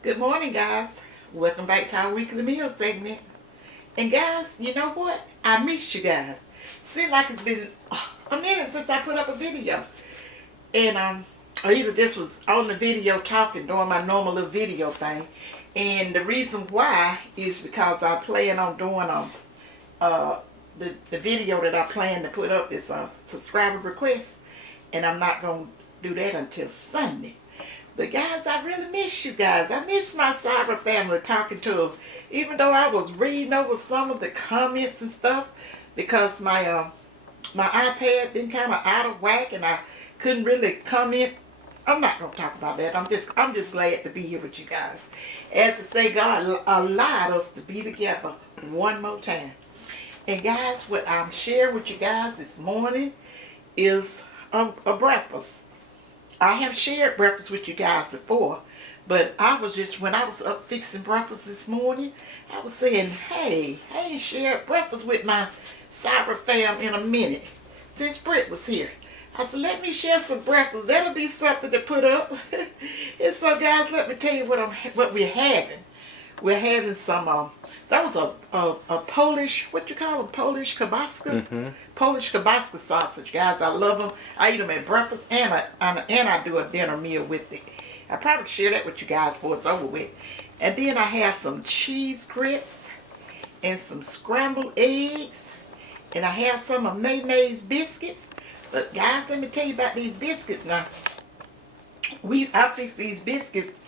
Good morning, guys. Welcome back to our weekly meal segment. And guys, you know what? I missed you guys. Seems like it's been a minute since I put up a video. And or either this was on the video talking doing my normal little video thing. And the reason why is because I plan on doing uh the video that I plan to put up is a subscriber request, and I'm not gonna do that until Sunday. But guys, I really miss you guys. I miss my cyber family, talking to them. Even though I was reading over some of the comments and stuff, because my iPad been kind of out of whack and I couldn't really comment. I'm not gonna talk about that. I'm just glad to be here with you guys. As to say, God allowed us to be together one more time. And guys, what I'm sharing with you guys this morning is a breakfast. I have shared breakfast with you guys before, but when I was up fixing breakfast this morning, I was saying, hey, I ain't shared breakfast with my cyber fam in a minute since Britt was here. I said, let me share some breakfast. That'll be something to put up. And so, guys, let me tell you what we're having. We're having some, that was a Polish, what you call them, Polish kielbasa? Polish kielbasa sausage, guys. I love them. I eat them at breakfast, and I do a dinner meal with it. I probably share that with you guys before it's over with. And then I have some cheese grits and some scrambled eggs. And I have some of May's biscuits. But guys, let me tell you about these biscuits now. I fix these biscuits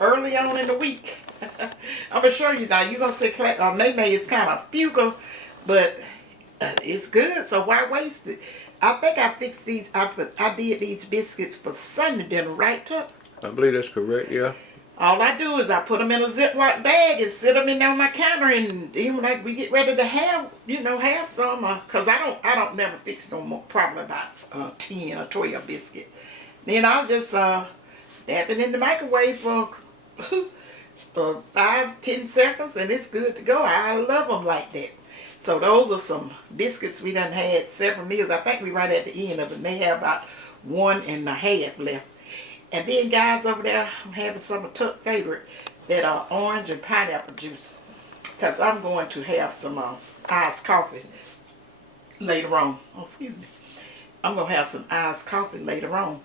early on in the week. I'm gonna show you now. You're gonna say May is kind of fugal, but it's good. So why waste it? I think I fixed these. I did these biscuits for Sunday dinner, right, Tuck? I believe that's correct, yeah. All I do is I put them in a Ziploc bag and sit them in on my counter, and even like we get ready to have some, cause I don't never fix no more. Probably about 10 or 12 biscuit. Then I'll just dab it in the microwave for 5-10 seconds, and it's good to go. I love them like that. So those are some biscuits we done had several meals. I think we right at the end of it. May have about 1.5 left. And then, guys, over there, I'm having some of Tuck's favorite, that are orange and pineapple juice, because I'm going to have some iced coffee later on. Oh, excuse me. I'm going to have some iced coffee later on.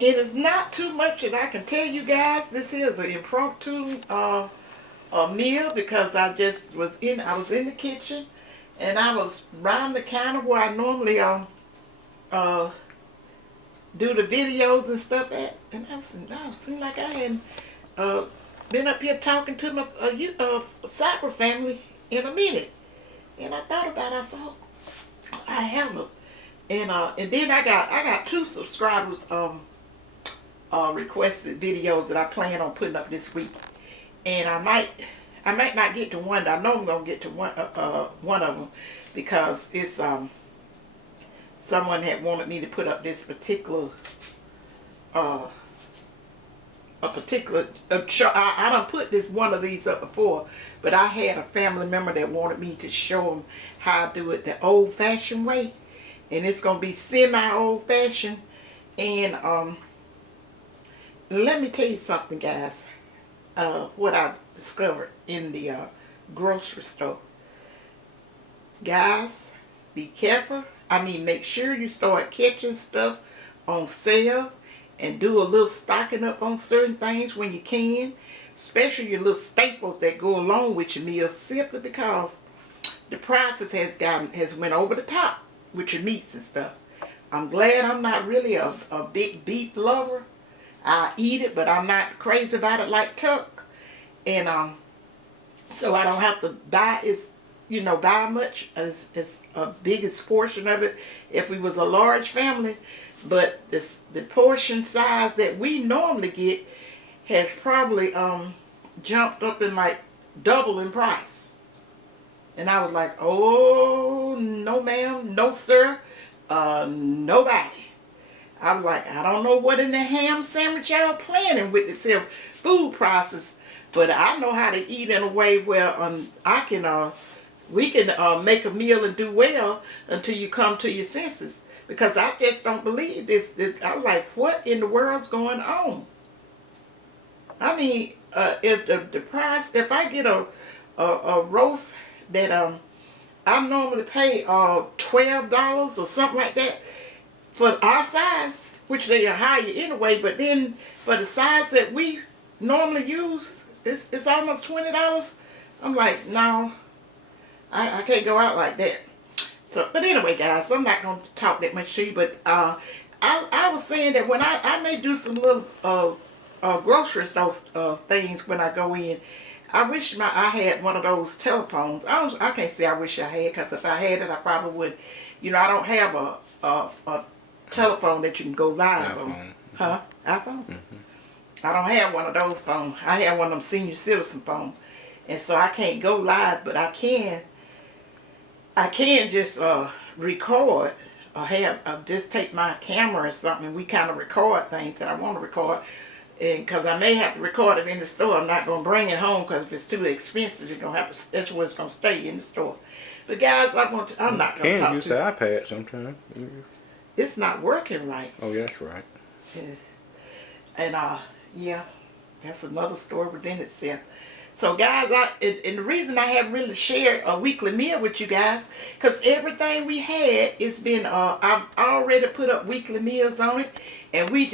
It is not too much that I can tell you guys. This is an impromptu meal, because I was in the kitchen, and I was round the counter where I normally do the videos and stuff at, and I seemed like I hadn't been up here talking to my cyber family in a minute. And I thought about it. I said, oh, I haven't. And then I got 2 subscribers requested videos that I plan on putting up this week, and I might not get to one. I know I'm gonna get to one of them, because it's someone had wanted me to put up this particular show. I done put this one of these up before, but I had a family member that wanted me to show them how I do it the old-fashioned way, and it's gonna be semi-old-fashioned. And let me tell you something, guys. What I discovered in the grocery store. Guys, be careful. I mean, make sure you start catching stuff on sale, and do a little stocking up on certain things when you can, especially your little staples that go along with your meal, simply because the prices has went over the top with your meats and stuff. I'm glad I'm not really a big beef lover. I eat it, but I'm not crazy about it like Tuck. And so I don't have to buy much as a biggest portion of it if we was a large family. But the portion size that we normally get has probably jumped up in like double in price. And I was like, oh, no ma'am, no sir, nobody. I was like, I don't know what in the ham sandwich y'all planning with this here food prices, but I know how to eat in a way where we can make a meal and do well until you come to your senses. Because I just don't believe this. I was like, what in the world's going on? I mean, if the price, if I get a roast that I normally pay $12 or something like that for our size, which they are higher anyway, but then for the size that we normally use, it's almost $20. I'm like, no, I can't go out like that. So, but anyway, guys, I'm not going to talk that much to you, but I was saying that when I may do some little groceries, those things when I go in. I wish I had one of those telephones. I can't say I wish I had, because if I had it, I probably would. You know, I don't have a telephone that you can go live on. Huh? iPhone? I don't have one of those phones. I have one of them senior citizen phones. And so I can't go live, but I can just record or just take my camera or something, and we kind of record things that I want to record. And because I may have to record it in the store, I'm not going to bring it home, because if it's too expensive, you're going to have to. That's where it's going to stay, in the store. But guys, I'm not going to talk to you. Use the iPad sometime. It's not working right. Oh, yeah, that's right. Yeah. And yeah, that's another story within itself. So guys, and the reason I haven't really shared a weekly meal with you guys, because everything we had, it's been I've already put up weekly meals on it, and we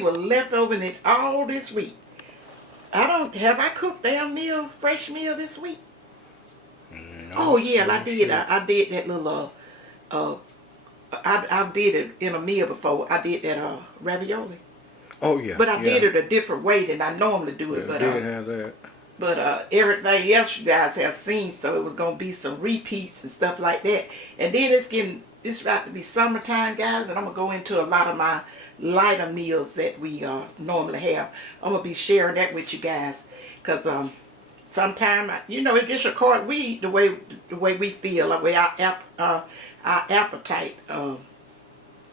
were left over in it all this week. Have I cooked damn fresh meal this week? No, oh yeah, I did. I did that little I did it in a meal before. I did that ravioli. Oh yeah. But I did it a different way than I normally do it. Yeah, but did have that. But everything else you guys have seen, so it was gonna be some repeats and stuff like that. And then it's about to be summertime, guys, and I'm gonna go into a lot of my lighter meals that we normally have. I'm gonna be sharing that with you guys, cause sometimes it just record the way we feel, the way our appetite.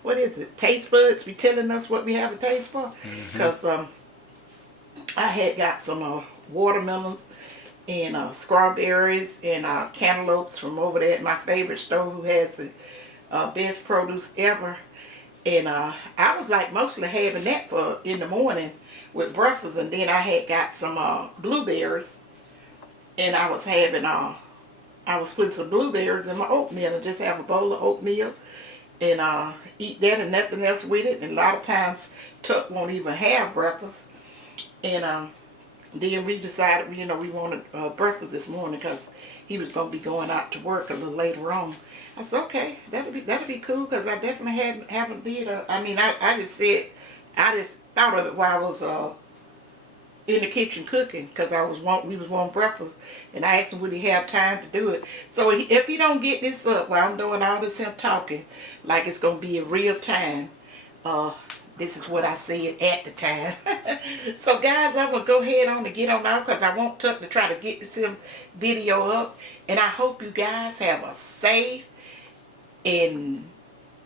What is it? Taste buds be telling us what we have a taste for. Because I had got some watermelons and strawberries and cantaloupes from over there at my favorite store, who has the best produce ever. And I was like mostly having that for in the morning with breakfast. And then I had got some blueberries, and I was having I was putting some blueberries in my oatmeal, and just have a bowl of oatmeal and eat that and nothing else with it. And a lot of times Tuck won't even have breakfast. And then we decided, we wanted breakfast this morning, because he was going to be going out to work a little later on. I said, okay, that'll be cool, because I definitely haven't did I just thought of it while I was in the kitchen cooking, because we was wanting breakfast, and I asked him would he have time to do it. So if he don't get this up while I'm doing all this him talking, like it's going to be in real time, this is what I said at the time. So guys, I'm going to go ahead on and get on out, because I want Tuck to try to get this video up. And I hope you guys have a safe and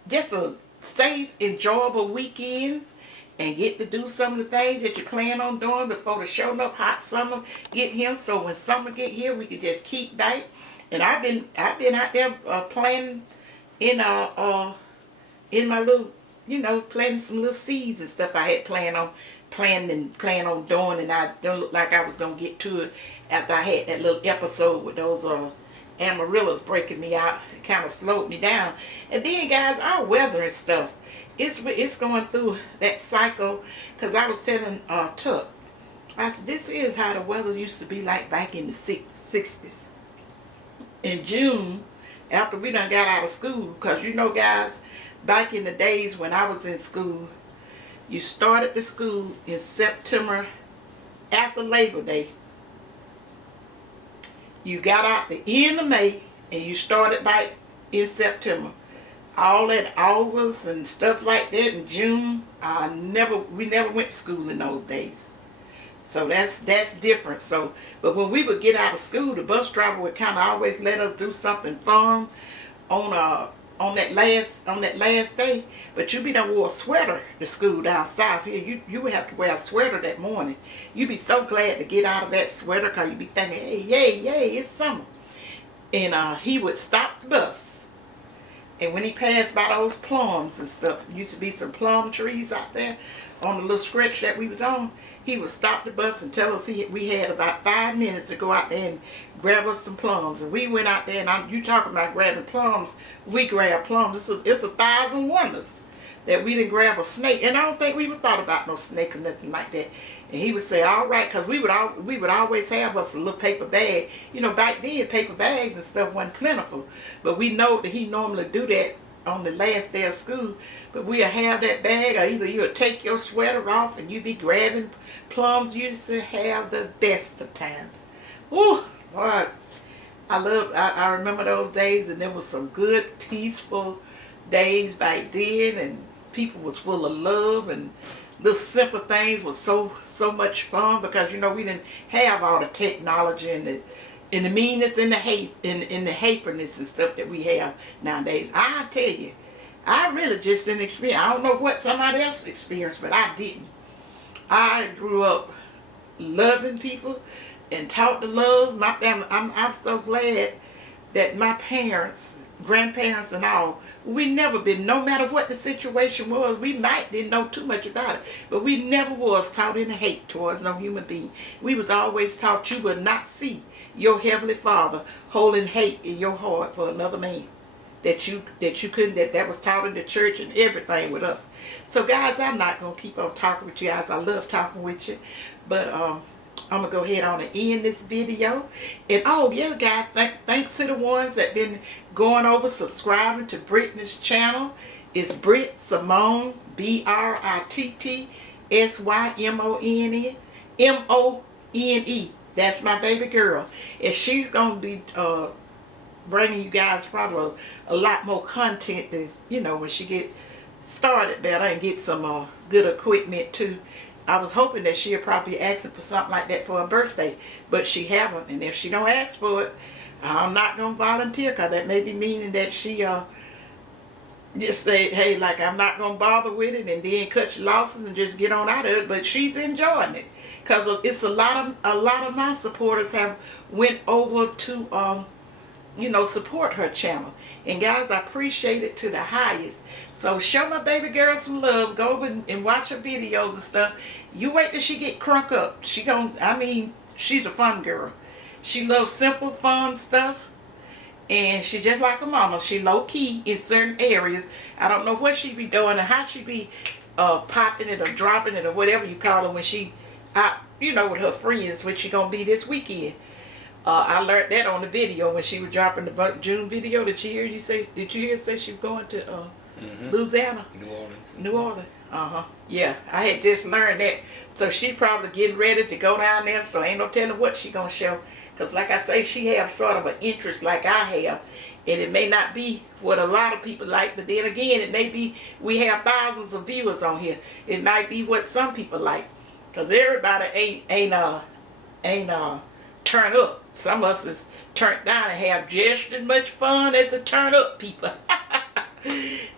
just a safe, enjoyable weekend, and get to do some of the things that you plan on doing before the showing up hot summer get here. So when summer get here, we can just keep that. And I've been out there planting in my little, planting some little seeds and stuff I had planned on doing, and I don't look like I was gonna get to it after I had that little episode with those amaryllis breaking me out. It kind of slowed me down. And then guys, our weather and stuff, it's going through that cycle, because I was telling Tuck, I said, this is how the weather used to be like back in the 60s. In June, after we done got out of school, because guys, back in the days when I was in school, you started the school in September after Labor Day. You got out the end of May, and you started back in September. All that August and stuff like that in June, we never went to school in those days. So that's different. So, but when we would get out of school, the bus driver would kind of always let us do something fun on that last day. But you be done wore a sweater to school down south here. You would have to wear a sweater that morning. You'd be so glad to get out of that sweater, because you'd be thinking, hey, yay, it's summer. And he would stop the bus. And when he passed by those plums and stuff, used to be some plum trees out there. on the little stretch that we was on, he would stop the bus and tell us we had about 5 minutes to go out there and grab us some plums. And we went out there, and you talking about grabbing plums, we grabbed plums. It's a thousand wonders that we didn't grab a snake. And I don't think we even thought about no snake or nothing like that. And he would say, all right, because we would always have us a little paper bag. You know, back then, paper bags and stuff wasn't plentiful. But we know that he normally do that on the last day of school. But we'll have that bag, or either you'll take your sweater off and you be grabbing plums. You used to have the best of times. Woo, Lord, I remember those days, and there was some good, peaceful days back then, and people was full of love, and little simple things was so much fun, because you know we didn't have all the technology and the meanness and the hate and the hatefulness and stuff that we have nowadays. I tell you, I really just didn't experience. I don't know what somebody else experienced, but I didn't. I grew up loving people and taught to love my family. I'm so glad that my parents, grandparents and all, we never been, no matter what the situation was, we might didn't know too much about it, but we never was taught any hate towards no human being. We was always taught you will not see your heavenly Father holding hate in your heart for another man. That you couldn't, that was taught in the church and everything with us. So guys, I'm not gonna keep on talking with you guys. I love talking with you, but I'm gonna go ahead on and end this video. And oh yeah, guys, thanks to the ones that been going over subscribing to Brittany's channel. It's Britt Simone, BrittSymone. That's my baby girl, and she's gonna be bringing you guys probably a lot more content to, you know, when she get started better and get some good equipment too. I was hoping that she'll probably be asking for something like that for her birthday, but she haven't. And if she don't ask for it, I'm not going to volunteer, because that may be meaning that she just say, hey, like, I'm not going to bother with it, and then cut your losses and just get on out of it. But she's enjoying it, because it's a lot of my supporters have went over to you know, support her channel. And guys, I appreciate it to the highest. So show my baby girl some love. Go over and watch her videos and stuff. You wait till she get crunk up. She's a fun girl. She loves simple, fun stuff. And she just like her mama. She low key in certain areas. I don't know what she be doing or how she be popping it or dropping it or whatever you call it when she out, you know, with her friends, which she gonna be this weekend. I learned that on the video when she was dropping the June video. Did you hear say she was going to Louisiana? New Orleans. Yeah, I had just learned that. So she probably getting ready to go down there, so ain't no telling what she gonna show. Because like I say, she have sort of an interest like I have. And it may not be what a lot of people like, but then again, it may be, we have thousands of viewers on here. It might be what some people like. Because everybody ain't turn up. Some of us is turned down and have just as much fun as the turn up people.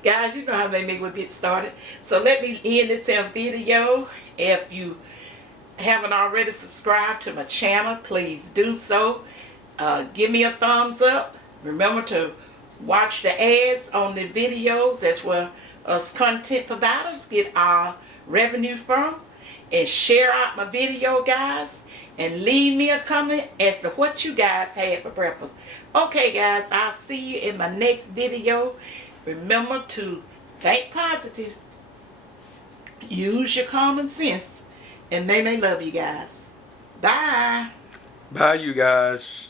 Guys, you know how they make me get started. So let me end this video. If you haven't already subscribed to my channel, please do so. Give me a thumbs up. Remember to watch the ads on the videos. That's where us content providers get our revenue from. And share out my video, guys. And leave me a comment as to what you guys had for breakfast. Okay, guys, I'll see you in my next video. Remember to think positive. Use your common sense. And may love you guys. Bye. Bye, you guys.